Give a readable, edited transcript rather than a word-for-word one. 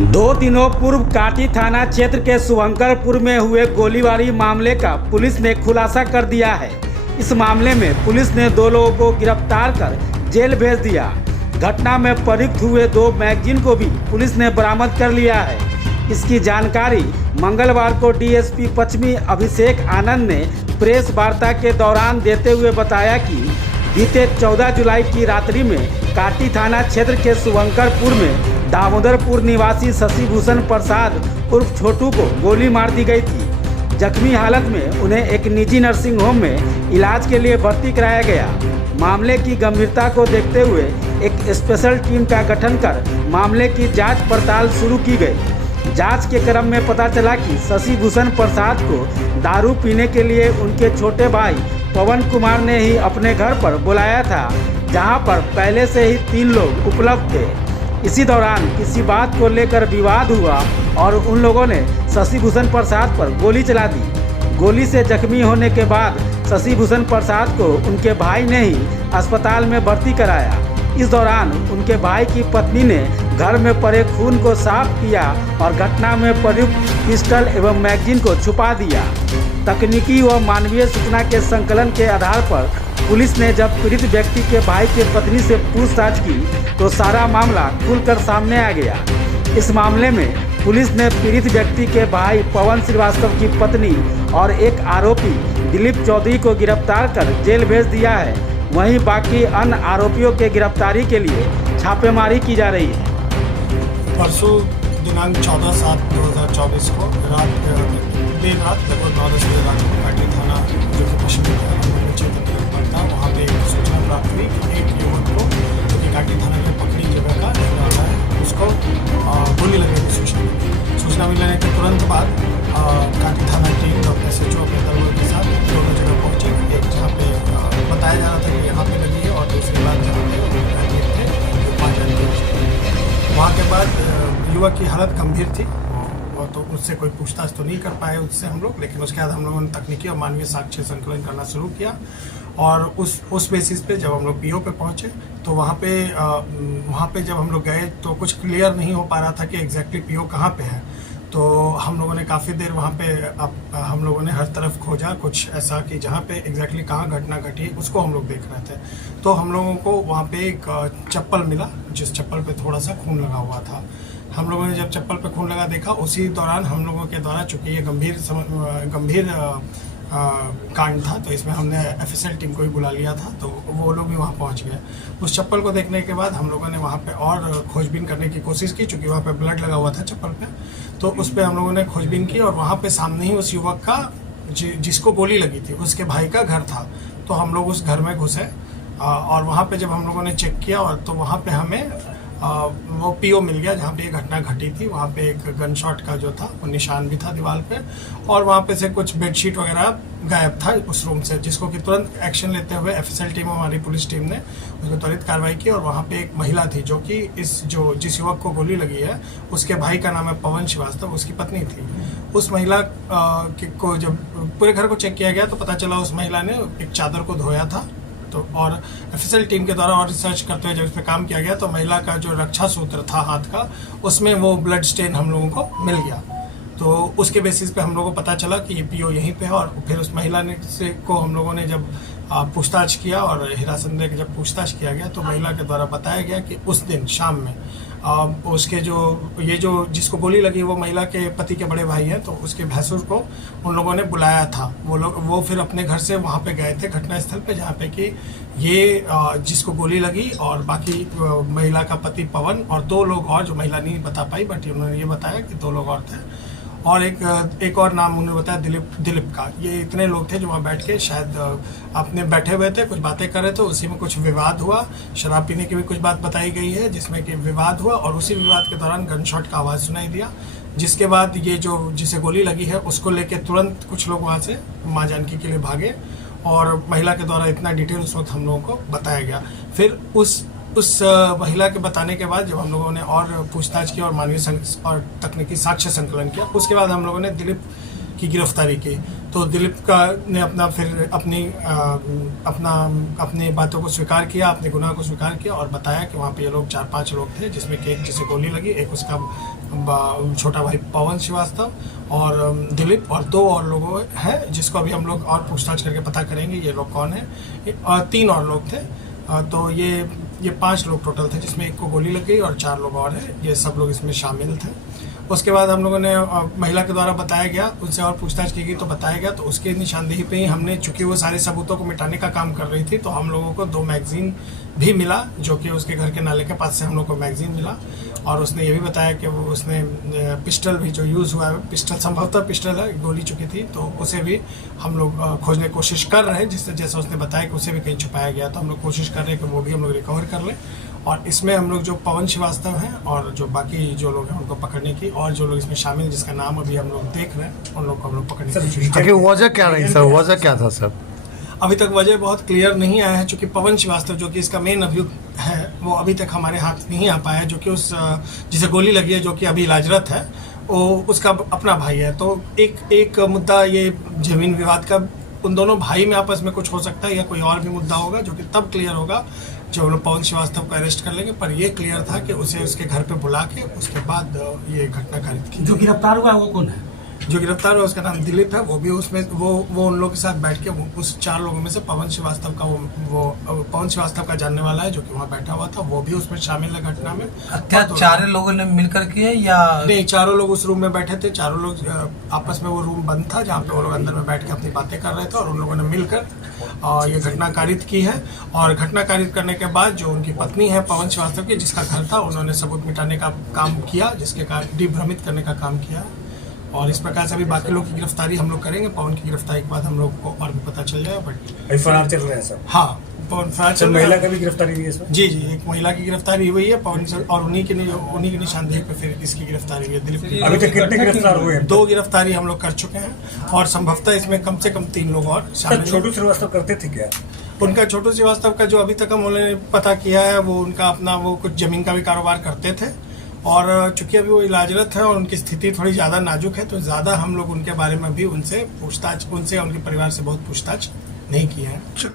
दो दिनों पूर्व काटी थाना क्षेत्र के शुभंकरपुर में हुए गोलीबारी मामले का पुलिस ने खुलासा कर दिया है। इस मामले में पुलिस ने दो लोगों को गिरफ्तार कर जेल भेज दिया। घटना में प्रयुक्त हुए 2 मैगजीन को भी पुलिस ने बरामद कर लिया है। इसकी जानकारी मंगलवार को डीएसपी पश्चिमी अभिषेक आनंद ने प्रेस वार्ता के दौरान देते हुए बताया कि बीते 14 जुलाई की रात्रि में काटी थाना क्षेत्र के शुभंकरपुर में दामोदरपुर निवासी शशि भूषण प्रसाद उर्फ छोटू को गोली मार दी गई थी। जख्मी हालत में उन्हें एक निजी नर्सिंग होम में इलाज के लिए भर्ती कराया गया। मामले की गंभीरता को देखते हुए एक स्पेशल टीम का गठन कर मामले की जांच पड़ताल शुरू की गई। जांच के क्रम में पता चला कि शशि भूषण प्रसाद को दारू पीने के लिए उनके छोटे भाई पवन कुमार ने ही अपने घर पर बुलाया था, जहां पर पहले से ही 3 लोग उपलब्ध थे। इसी दौरान किसी बात को लेकर विवाद हुआ और उन लोगों ने शशि भूषण प्रसाद पर गोली चला दी। गोली से जख्मी होने के बाद शशि भूषण प्रसाद को उनके भाई ने ही अस्पताल में भर्ती कराया। इस दौरान उनके भाई की पत्नी ने घर में पड़े खून को साफ किया और घटना में प्रयुक्त पिस्टल एवं मैगजीन को छुपा दिया। तकनीकी व मानवीय सूचना के संकलन के आधार पर पुलिस ने जब पीड़ित व्यक्ति के भाई की पत्नी से पूछताछ की तो सारा मामला खुलकर सामने आ गया। इस मामले में पुलिस ने पीड़ित व्यक्ति के भाई पवन श्रीवास्तव की पत्नी और एक आरोपी दिलीप चौधरी को गिरफ्तार कर जेल भेज दिया है। वहीं बाकी अन्य आरोपियों के गिरफ्तारी के लिए छापेमारी की जा रही है। परसों दिनांक 14/7/2024 को देर रात लगभग 9-10 बजे रात को काटी थाना जो कि पश्चिमी क्षेत्र के ऊपर था, वहाँ पे एक सूचना प्राप्त हुई कि एक युवक को जो कि काटी थाना के पकड़ी जगह का रहने वाला है, उसको गोली लगने की सूचना मिलने के तुरंत बाद काटी थाना टीम डॉक्टर SHO अपने दलों के साथ दोनों जगह पहुँचे। एक जहाँ पे बताया जा रहा था कि यहाँ पे लगी है और दूसरी बात जहाँ पे थे 5 आदमी। वहाँ के बाद युवक की हालत गंभीर थी और तो उससे कोई पूछताछ तो नहीं कर पाए उससे हम लोग, लेकिन उसके बाद हम लोगों ने तकनीकी और मानवीय साक्ष्य संकलन करना शुरू किया। और उस बेसिस पे जब हम लोग PO पे पहुँचे तो वहाँ पे जब हम लोग गए तो कुछ क्लियर नहीं हो पा रहा था कि एग्जैक्टली PO कहाँ पे है। तो हम लोगों ने काफ़ी देर वहाँ पे हम लोगों ने हर तरफ खोजा, कुछ ऐसा कि जहाँ पे एग्जैक्टली कहाँ घटना घटी उसको हम लोग देख रहे थे। तो हम लोगों को वहाँ पे एक चप्पल मिला जिस चप्पल पे थोड़ा सा खून लगा हुआ था। हम लोगों ने जब चप्पल पे खून लगा देखा, उसी दौरान हम लोगों के द्वारा, चूँकि ये गंभीर कांड था तो इसमें हमने FSL टीम को भी बुला लिया था, तो वो लोग भी वहाँ पहुँच गए। उस चप्पल को देखने के बाद हम लोगों ने वहाँ पे और खोजबीन करने की कोशिश की, चूँकि वहाँ पे ब्लड लगा हुआ था चप्पल पे, तो उस पर हम लोगों ने खोजबीन की और वहाँ पे सामने ही उस युवक का जिसको गोली लगी थी उसके भाई का घर था। तो हम लोग उस घर में घुसे और वहाँ पे जब हम लोगों ने चेक किया और तो वहाँ पे हमें वो PO मिल गया जहाँ पे ये घटना घटी थी। वहाँ पे एक गन शॉट का जो था वो निशान भी था दीवार पे, और वहाँ पे से कुछ बेडशीट वगैरह गायब था उस रूम से, जिसको कि तुरंत एक्शन लेते हुए FSL टीम, हमारी पुलिस टीम ने उसको त्वरित कार्रवाई की। और वहाँ पे एक महिला थी जो कि जिस युवक को गोली लगी है उसके भाई का नाम है पवन श्रीवास्तव, उसकी पत्नी थी। उस महिला को जब पूरे घर को चेक किया गया तो पता चला उस महिला ने एक चादर को धोया था। तो और FSL टीम के द्वारा और रिसर्च करते हुए जब इस पर काम किया गया तो महिला का जो रक्षा सूत्र था हाथ का, उसमें वो ब्लड स्टेन हम लोगों को मिल गया। तो उसके बेसिस पे हम लोगों को पता चला कि ये PO यहीं पे है। और फिर उस महिला को हम लोगों ने जब पूछताछ किया और हिरासत में जब पूछताछ किया गया तो महिला के द्वारा बताया गया कि उस दिन शाम में उसके जो जिसको गोली लगी वो महिला के पति के बड़े भाई हैं, तो उसके भैंसुर को उन लोगों ने बुलाया था। वो फिर अपने घर से वहाँ पे गए थे घटना स्थल पे, जहाँ पे कि ये जिसको गोली लगी और बाकी महिला का पति पवन और 2 लोग और, जो महिला नहीं बता पाई बट उन्होंने ये बताया कि 2 लोग और थे, और एक और नाम उन्होंने बताया दिलीप का। ये इतने लोग थे जो वहाँ बैठ के शायद अपने बैठे हुए थे, कुछ बातें कर रहे थे। उसी में कुछ विवाद हुआ, शराब पीने की भी कुछ बात बताई गई है जिसमें कि विवाद हुआ, और उसी विवाद के दौरान गन शॉट का आवाज़ सुनाई दिया, जिसके बाद ये जिसे गोली लगी है उसको लेके तुरंत कुछ लोग वहाँ से माँ जानकी के लिए भागे और महिला के द्वारा इतना डिटेल उस वक्त हम लोगों को बताया गया। फिर उस महिला के बताने के बाद जब हम लोगों ने और पूछताछ की और मानवीय और तकनीकी साक्ष्य संकलन किया, उसके बाद हम लोगों ने दिलीप की गिरफ्तारी की। तो दिलीप का ने अपनी बातों को स्वीकार किया, अपने गुनाह को स्वीकार किया और बताया कि वहाँ पे ये लोग 4-5 लोग थे, जिसमें कि एक जिसे गोली लगी, एक उसका छोटा भाई पवन श्रीवास्तव और दिलीप और 2 और लोग हैं जिसको अभी हम लोग और पूछताछ करके पता करेंगे ये लोग कौन है। और 3 और लोग थे, तो ये 5 लोग टोटल थे, जिसमें एक को गोली लग गई और 4 लोग और हैं, ये सब लोग इसमें शामिल थे। उसके बाद हम लोगों ने महिला के द्वारा बताया गया, उनसे और पूछताछ की गई तो बताया गया, तो उसकी निशानदेही पे ही हमने, चूंकि वो सारे सबूतों को मिटाने का काम कर रही थी, तो हम लोगों को 2 मैगजीन भी मिला, जो कि उसके घर के नाले के पास से हम लोग को मैगजीन मिला। और उसने ये भी बताया कि वो उसने पिस्टल भी जो यूज़ हुआ है, पिस्टल संभवतः पिस्टल है, गोली चुकी थी, तो उसे भी हम लोग खोजने की कोशिश कर रहे हैं, जिससे जैसा उसने बताया कि उसे भी कहीं छुपाया गया, तो हम लोग कोशिश कर रहे हैं कि वो भी हम लोग रिकवर कर लें। और इसमें हम लोग जो पवन श्रीवास्तव हैं और जो बाकी जो लोग हैं उनको पकड़ने की, और जो लोग इसमें शामिल हैं जिसका नाम अभी हम लोग देख रहे हैं, उन लोग को हम लोग पकड़ने की कोशिश कर रहे हैं। वजह क्या रही सर, वजह क्या था सर? अभी तक वजह बहुत क्लियर नहीं आया है, चूंकि पवन श्रीवास्तव जो कि इसका मेन अभियुक्त है, वो अभी तक हमारे हाथ नहीं आ पाया है, जो कि उस जिसे गोली लगी है, जो कि अभी इलाजरत है, वो उसका अपना भाई है। तो एक मुद्दा ये जमीन विवाद का, उन दोनों भाई में आपस में कुछ हो सकता है, या कोई और भी मुद्दा होगा जो कि तब क्लियर होगा जब हम लोग पवन श्रीवास्तव को अरेस्ट कर लेंगे। पर ये क्लियर था कि उसे उसके घर पे बुला के उसके बाद ये घटना कारित की। जो गिरफ्तार हुआ है वो कौन है? जो गिरफ्तार हुआ उसका नाम दिलीप है, वो भी उसमें वो उन लोगों के साथ बैठ के उस 4 लोगों में से पवन श्रीवास्तव का पवन श्रीवास्तव का जानने वाला है, जो कि वहाँ बैठा हुआ था, वो भी उसमें शामिल है घटना में। क्या 4 लोगों ने मिलकर किया या नहीं? 4 लोग उस रूम में बैठे थे, 4 लोग आपस में, वो रूम बंद था जहाँ पे वो लोग अंदर में बैठ के अपनी बातें कर रहे थे, और उन लोगों ने मिलकर ये घटना कारित की है। और घटना कारित करने के बाद जो उनकी पत्नी है पवन श्रीवास्तव की, जिसका घर था, उन्होंने सबूत मिटाने का काम किया, जिसके कारण डिभ्रमित करने का काम किया। और इस प्रकार से अभी बाकी लोग की गिरफ्तारी हम लोग करेंगे। पवन की गिरफ्तारी के बाद हम लोग को और भी पता चल जाएगा। बट फरार चल रहे हैं सर? हाँ, पवन फरार चल रहा है। महिला का भी गिरफ्तारी हुई है इसमें? जी, एक महिला की गिरफ्तारी हुई है पवन से, और उन्हीं की निशानदेही पे फिर इसकी गिरफ्तारी हुई है, दिलीप की। अभी तक कितने गिरफ्तार हुए हैं? 2 गिरफ्तारी हम लोग कर चुके हैं, और संभवतः इसमें कम से कम 3 लोग और शामिल हैं। छोटू श्रीवास्तव करते थे क्या? उनका छोटू श्रीवास्तव का जो अभी तक हमने पता किया है, वो उनका अपना वो कुछ जमीन का भी कारोबार करते थे, और चूंकि अभी वो इलाजरत है और उनकी स्थिति थोड़ी ज़्यादा नाजुक है, तो ज़्यादा हम लोग उनके बारे में भी उनसे उनके परिवार से बहुत पूछताछ नहीं किया है।